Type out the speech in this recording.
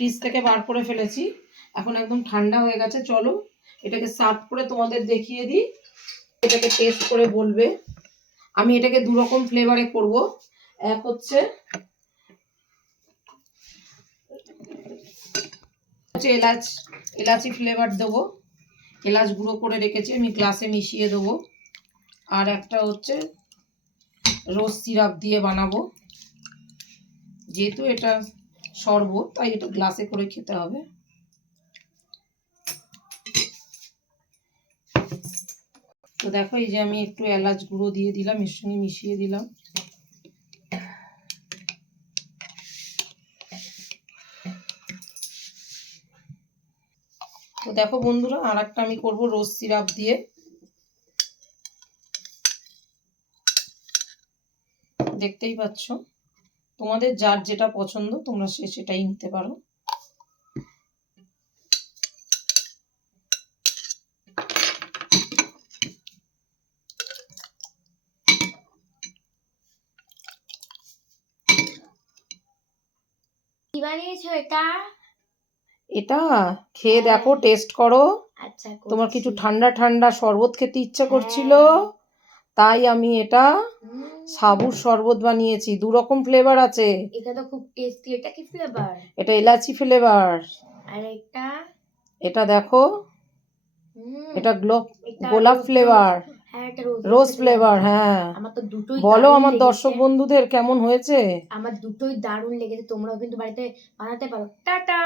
Fridge থেকে বার করে ফেলেছি, এখন একদম ঠান্ডা হয়ে গেছে। চলো এটাকে সার্ভ করে তোমাদের দেখিয়ে দিই, এটাকে টেস্ট করে বলবে। আমি এটাকে দু রকম ফ্লেভারে করব। এক হচ্ছে এলাচি ফ্লেভার দেবো, এলাচ গুঁড়ো করে রেখেছি আমি, গ্লাসে মিশিয়ে দেবো। আর একটা হচ্ছে রোজ সিরাপ দিয়ে বানাবো, যেহেতু এটা শরবত তাই এটা গ্লাসে করে খেতে হবে। তো দেখো এই যে আমি একটু এলাচ গুঁড়ো দিয়ে দিলাম, এর সঙ্গে মিশিয়ে দিলাম। তো দেখো বন্ধুরা, আর একটা আমি করবো রোজ সিরাপ দিয়ে। দেখতেই পাচ্ছ, তোমাদের যার যেটা পছন্দ তোমরা সেটাই নিতে পারো। কি বানিয়েছো এটা? এটা খেয়ে দেখো, টেস্ট করো। আচ্ছা, তোমার কিছু ঠান্ডা ঠান্ডা শরবত খেতে ইচ্ছা করছিল, তাই আমি এটা সাবুর শরবত বানিয়েছি। দু রকম ফ্লেভার আছে। এটা তো খুব টেস্টি। এটা কি ফ্লেভার? এটা এলাচি ফ্লেভার। আর এটা দেখো, এটা গোলাপ ফ্লেভার, রোজ ফ্লেভার। হ্যাঁ, আমার তো দুটোই বলো আমার দর্শক বন্ধুদের কেমন হয়েছে। আমার দুটোই দারুণ লেগেছে। তোমরাও কিন্তু বাড়িতে বানাতে পারো। টাটা।